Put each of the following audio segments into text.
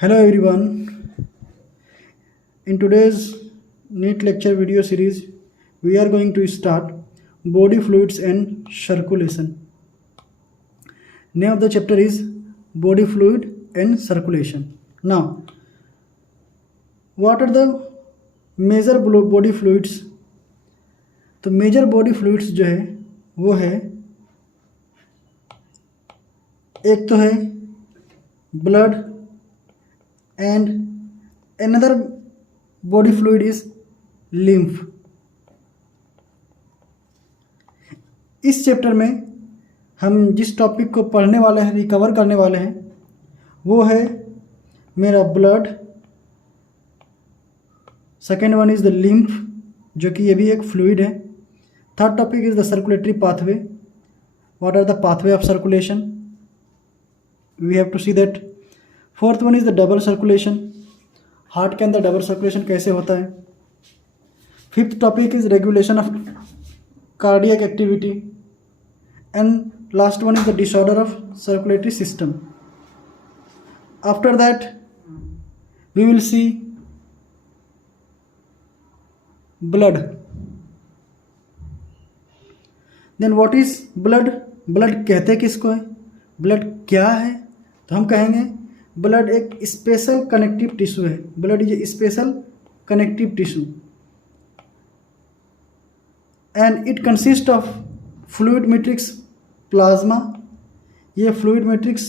Hello everyone. In today's NEET lecture video series, we are going to start body fluids and circulation. Name of the chapter is body fluid and circulation. Now, what are the major body fluids? तो major body fluids जो है वो है, एक तो है blood and another body fluid is lymph. इस chapter में हम जिस टॉपिक को पढ़ने वाले हैं, रिकवर करने वाले हैं, वो है मेरा blood, second one is the lymph, जो कि ये भी एक फ्लूइड है, third topic is the circulatory pathway, what are the pathway of circulation, we have to see that, fourth one is the double circulation, heart के अंदर double circulation कैसे होता है, fifth topic is regulation of cardiac activity, and last one is the disorder of circulatory system. After that we will see blood. Then what is blood? Blood कहते किसको है, blood क्या है? तो हम कहेंगे ब्लड एक स्पेशल कनेक्टिव टिश्यू है. Blood is a special connective tissue and it consist of fluid matrix plasma. ये फ्लूइड मैट्रिक्स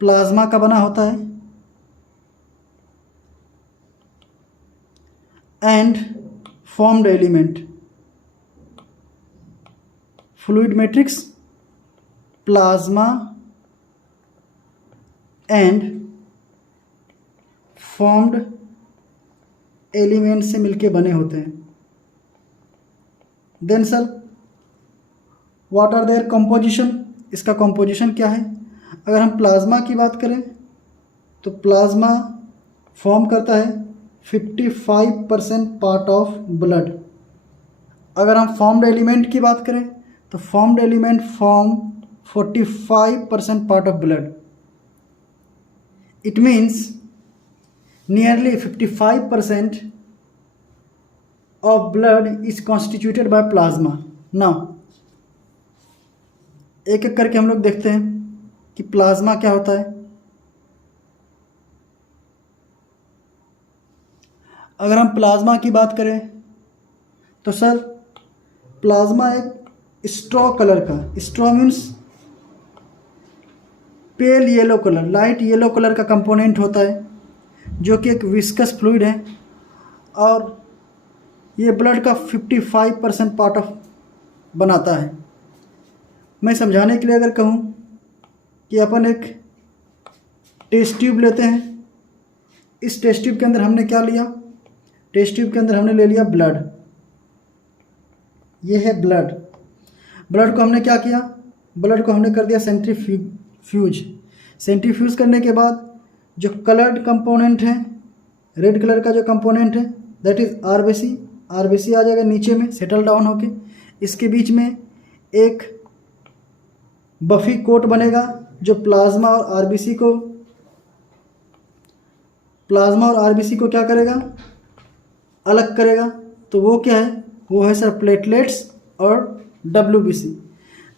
प्लाज्मा का बना होता है and formed element. Fluid matrix plasma and formed element से मिलके बने होते हैं. Then sir what are their composition? इसका कंपोजिशन क्या है? अगर हम प्लाज्मा की बात करें तो प्लाज्मा फॉर्म करता है 55% पार्ट ऑफ ब्लड. अगर हम फॉर्म्ड एलिमेंट की बात करें तो formed element form 45% part of blood. It means nearly 55% of blood is constituted by plasma. Now, एक एक करके हम लोग देखते हैं कि प्लाज्मा क्या होता है. अगर हम प्लाज्मा की बात करें तो सर प्लाज्मा एक स्ट्रॉ कलर का, straw means pale yellow colour, light yellow colour का कंपोनेंट होता है, जो कि एक विस्कस फ्लूइड है और ये ब्लड का 55% पार्ट ऑफ बनाता है. मैं समझाने के लिए अगर कहूँ कि अपन एक टेस्ट ट्यूब लेते हैं, इस टेस्ट ट्यूब के अंदर हमने क्या लिया? टेस्ट ट्यूब के अंदर हमने ले लिया ब्लड. ये है ब्लड. ब्लड को हमने क्या किया? ब्लड को हमने कर दिया सेंट्रीफ्यूज. सेंट्रीफ्यूज करने के बाद जो कलर्ड कंपोनेंट है, रेड कलर का जो कंपोनेंट है, दैट इज आरबीसी. आरबीसी आ जाएगा नीचे में सेटल डाउन होके. इसके बीच में एक बफी कोट बनेगा जो प्लाज्मा और आरबीसी को क्या करेगा? अलग करेगा. तो वो क्या है? वो है सर प्लेटलेट्स और डब्ल्यूबीसी.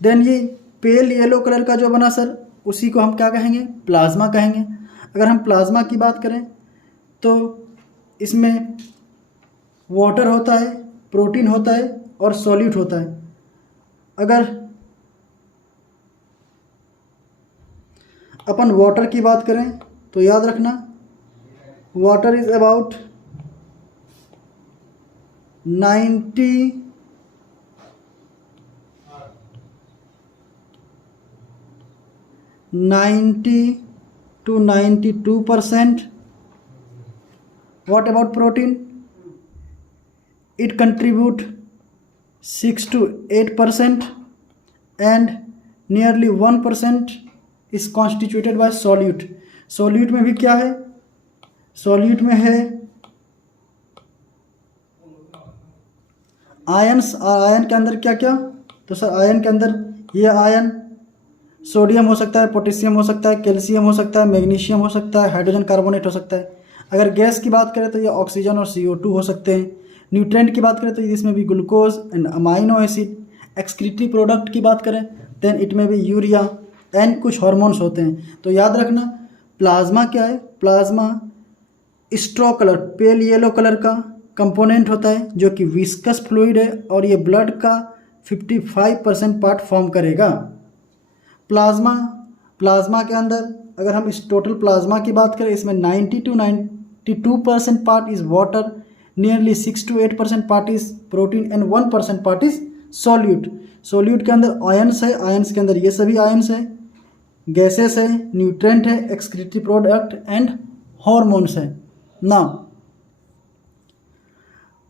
देन ये पेल येलो कलर का जो बना सर, उसी को हम क्या कहेंगे? प्लाज्मा कहेंगे. अगर हम प्लाज्मा की बात करें तो इसमें वाटर होता है, प्रोटीन होता है और सॉल्यूट होता है. अगर अपन वाटर की बात करें तो याद रखना water is about 90 to 92%. What about protein? It contribute 6 to 8% and nearly 1% is constituted by solute. solute में भी क्या है? solute में है आयन्स. आयन के अंदर क्या क्या? तो सर आयन के अंदर ये आयन सोडियम हो सकता है, पोटेशियम हो सकता है, कैल्शियम हो सकता है, मैग्नीशियम हो सकता है, हाइड्रोजन कार्बोनेट हो सकता है। अगर गैस की बात करें तो ये ऑक्सीजन और CO2 हो सकते हैं। न्यूट्रेंट की बात करें तो इसमें भी glucose and amino acid. Excretory product की बात करें देन इट में भी यूरिया एंड कुछ हार्मोन्स होते हैं। तो याद रखना प्लाज्मा क्या है, plasma straw colour pale yellow colour का कंपोनेंट होता है जो कि विस्कस फ्लूइड है और ये ब्लड का 55% पार्ट फॉर्म करेगा। प्लाज्मा के अंदर अगर हम इस टोटल प्लाज्मा की बात करें इसमें 90 to 92% part is water, nearly 6 to 8% part is protein and 1% part is solute. Solute के अंदर आयंस है, आयंस के अंदर ये सभी आयंस है, गैसेस है, न्यूट्रेंट है, एक्सक्रीटरी प्रोडक्ट एंड हॉर्मोन्स है। ना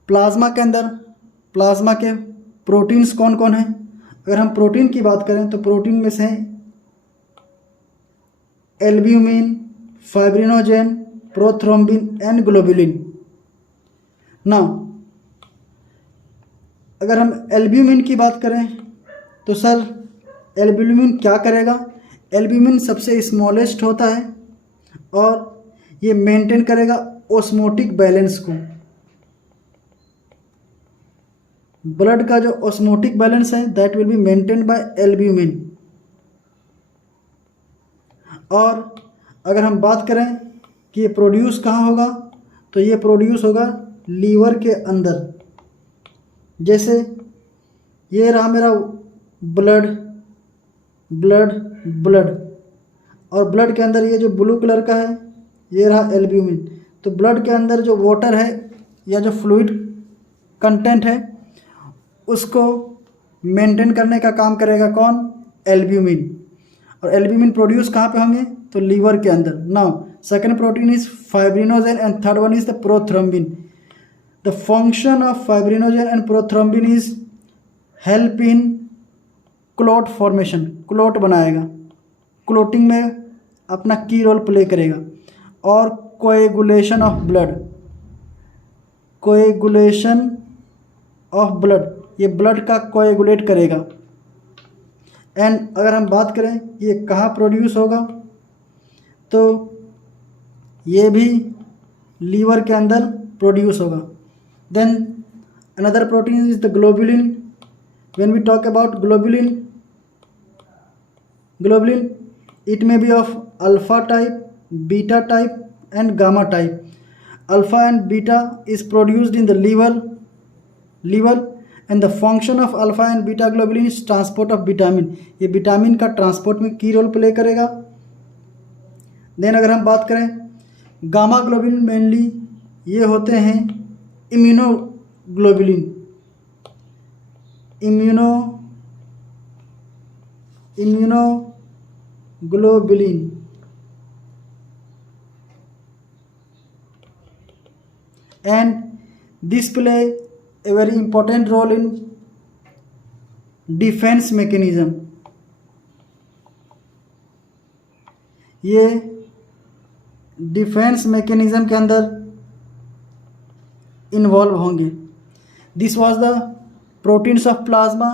प्लाज्मा के अंदर प्लाज्मा के प्रोटीन्स कौन कौन है? अगर हम प्रोटीन की बात करें तो प्रोटीन में से albumin, fibrinogen, prothrombin and globulin. ना अगर हम एल्ब्यूमिन की बात करें तो सर एल्ब्यूमिन क्या करेगा? एल्ब्यूमिन सबसे स्मॉलेस्ट होता है और ये मेंटेन करेगा ऑस्मोटिक बैलेंस को। ब्लड का जो ऑस्मोटिक बैलेंस है that will be maintained by albumin. और अगर हम बात करें कि ये प्रोड्यूस कहाँ होगा तो ये प्रोड्यूस होगा लीवर के अंदर। जैसे ये रहा मेरा ब्लड और ब्लड के अंदर ये जो ब्लू कलर का है ये रहा एल्ब्यूमिन। तो ब्लड के अंदर जो वाटर है या जो फ्लूइड कंटेंट है उसको मेंटेन करने का काम करेगा कौन? एल्ब्यूमिन। और एल्ब्यूमिन प्रोड्यूस कहाँ पे होंगे? तो लीवर के अंदर। Now second protein is fibrinogen and third one is the prothrombin. The function of fibrinogen and prothrombin is help in clot formation, clot बनाएगा, क्लॉटिंग में अपना की रोल प्ले करेगा। और कोएगुलेशन ऑफ ब्लड, ये ब्लड का कोएगुलेट करेगा। And अगर हम बात करें ये कहाँ प्रोड्यूस होगा तो ये भी लीवर के अंदर प्रोड्यूस होगा। Then another protein is the globulin. When we talk about globulin it may be of alpha type, beta type and gamma type. Alpha and beta is produced in the liver and the function of alpha and beta globulin is transport of vitamin. ये vitamin का transport में की role play करेगा। Then अगर हम बात करें gamma globulin mainly ये होते हैं immunoglobulin and this play a very important role in defense mechanism. ये डिफेंस मैकेनिज्म के अंदर इन्वॉल्व होंगे। This was the proteins of plasma